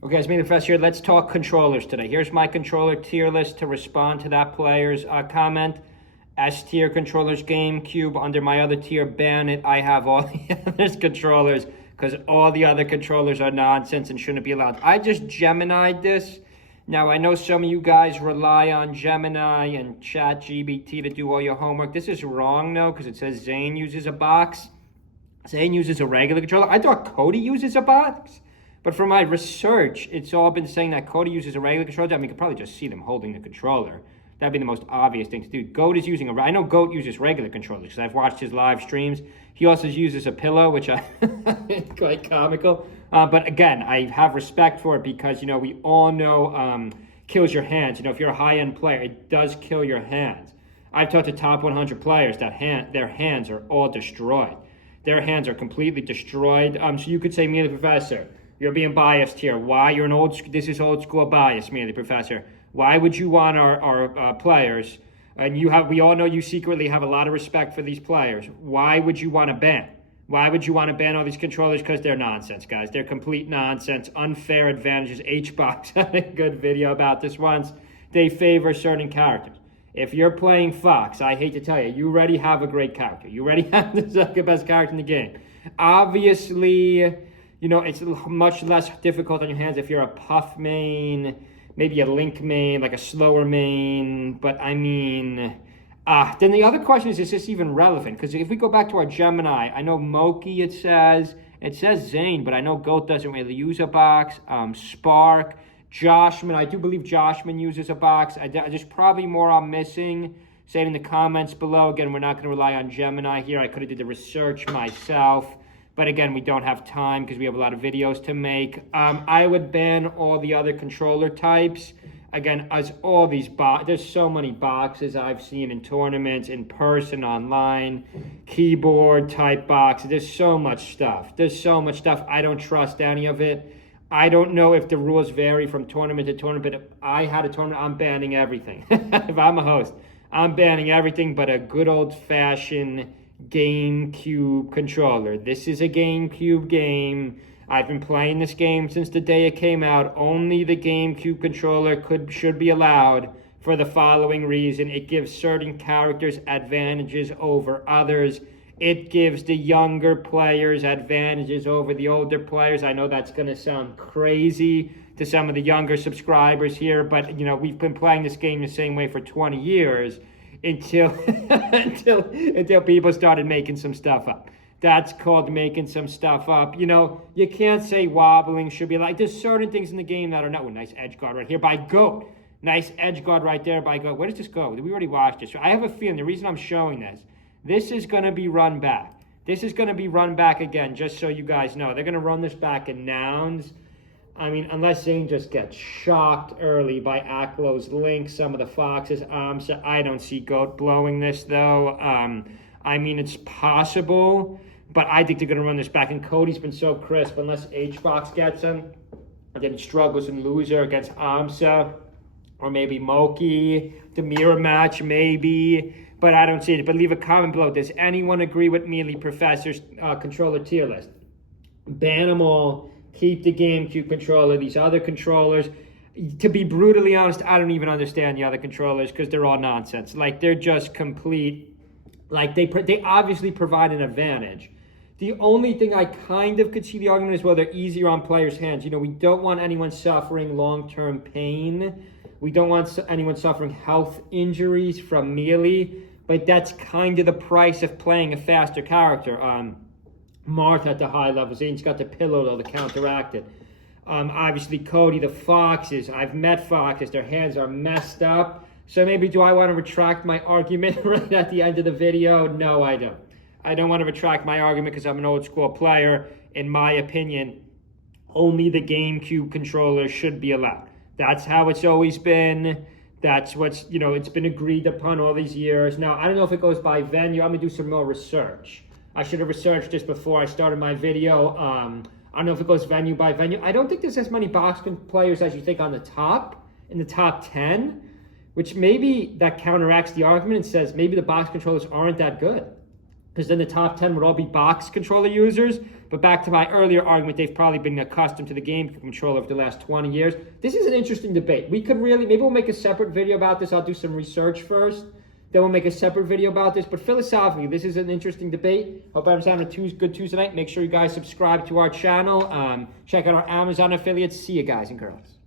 Okay, guys, me the professor here. Let's talk controllers today. Here's my controller tier list to respond to that player's comment. S tier controllers, GameCube. Under my other tier, ban it. I have all the other controllers because all the other controllers are nonsense and shouldn't be allowed. I just Gemini'd this. Now, I know some of you guys rely on Gemini and ChatGPT to do all your homework. This is wrong, though, because it says Zane uses a box. Zane uses a regular controller. I thought Cody uses a box. But from my research, it's all been saying that Cody uses a regular controller. I mean, you could probably just see them holding the controller. That'd be the most obvious thing to do. Goat is using I know Goat uses regular controllers because I've watched his live streams. He also uses a pillow, which it's quite comical. But again, I have respect for it because, we all know kills your hands. If you're a high-end player, it does kill your hands. I've talked to top 100 players that their hands are all destroyed. Their hands are completely destroyed. So you could say, me, the professor, you're being biased here. Why? This is old school bias, me, the professor. Why would you want our players, and we all know you secretly have a lot of respect for these players. Why would you want to ban? Why would you want to ban all these controllers? Because they're nonsense, guys. They're complete nonsense, unfair advantages. HBox had a good video about this once. They favor certain characters. If you're playing Fox, I hate to tell you, you already have a great character. You already have the second best character in the game. Obviously, it's much less difficult on your hands if you're a Puff main, maybe a Link main, like a slower main. But I mean, then the other question is this even relevant? Because if we go back to our Gemini, I know Moki, it says Zane, but I know Goat doesn't really use a box. Spark, Joshman, I do believe Joshman uses a box. There's probably more I'm missing. Say it in the comments below. Again, we're not going to rely on Gemini here. I could have did the research myself. But again, we don't have time because we have a lot of videos to make. I would ban all the other controller types. Again, as all these there's so many boxes I've seen in tournaments, in person, online, keyboard type boxes. There's so much stuff. I don't trust any of it. I don't know if the rules vary from tournament to tournament. If I had a tournament, I'm banning everything. If I'm a host, I'm banning everything but a good old-fashioned GameCube controller. This is a GameCube game. I've been playing this game since the day it came out. Only the GameCube controller should be allowed for the following reason. It gives certain characters advantages over others. It gives the younger players advantages over the older players. I know that's going to sound crazy to some of the younger subscribers here, but we've been playing this game the same way for 20 years until people started making some stuff up. That's called making some stuff up. You can't say wobbling should be like, there's certain things in the game that are not. Nice edge guard right here by Goat. Nice edge guard right there by Goat. Where does this go? We already watched this. I have a feeling the reason I'm showing this is going to be run back. This is going to be run back again, just so you guys know. They're going to run this back in nouns. I mean, unless Zane just gets shocked early by Aklo's Link, some of the Foxes. So I don't see Goat blowing this, though. I mean, it's possible, but I think they're going to run this back. And Cody's been so crisp, unless HBox gets him. And then he struggles in loser against Amsa, or maybe Moki. The mirror match, maybe. But I don't see it. But leave a comment below. Does anyone agree with me, the Professor's controller tier list? Ban them all. Keep the GameCube controller. These other controllers, to be brutally honest, I don't even understand the other controllers because they're all nonsense. Like, they're just complete. Like, they obviously provide an advantage. The only thing I kind of could see the argument is, well, they're easier on players' hands. We don't want anyone suffering long-term pain. We don't want anyone suffering health injuries from melee. But that's kind of the price of playing a faster character. Martha at the high level. Zane's got the pillow, though, to counteract it. Obviously, Cody, the Foxes. I've met Foxes. Their hands are messed up. So maybe do I want to retract my argument right at the end of the video? No, I don't. I don't want to retract my argument because I'm an old school player. In my opinion, only the GameCube controller should be allowed. That's how it's always been. That's what's, it's been agreed upon all these years. Now, I don't know if it goes by venue. I'm going to do some more research. I should have researched this before I started my video. I don't know if it goes venue by venue. I don't think there's as many boxing players as you think on the top, in the top 10, which maybe that counteracts the argument and says maybe the box controllers aren't that good. Because then the top 10 would all be box controller users. But back to my earlier argument, they've probably been accustomed to the GameCube controller for the last 20 years. This is an interesting debate. We could really, maybe we'll make a separate video about this. I'll do some research first. Then we'll make a separate video about this. But philosophically, this is an interesting debate. Hope everyone's having a good Tuesday night. Make sure you guys subscribe to our channel. Check out our Amazon affiliates. See you guys and girls.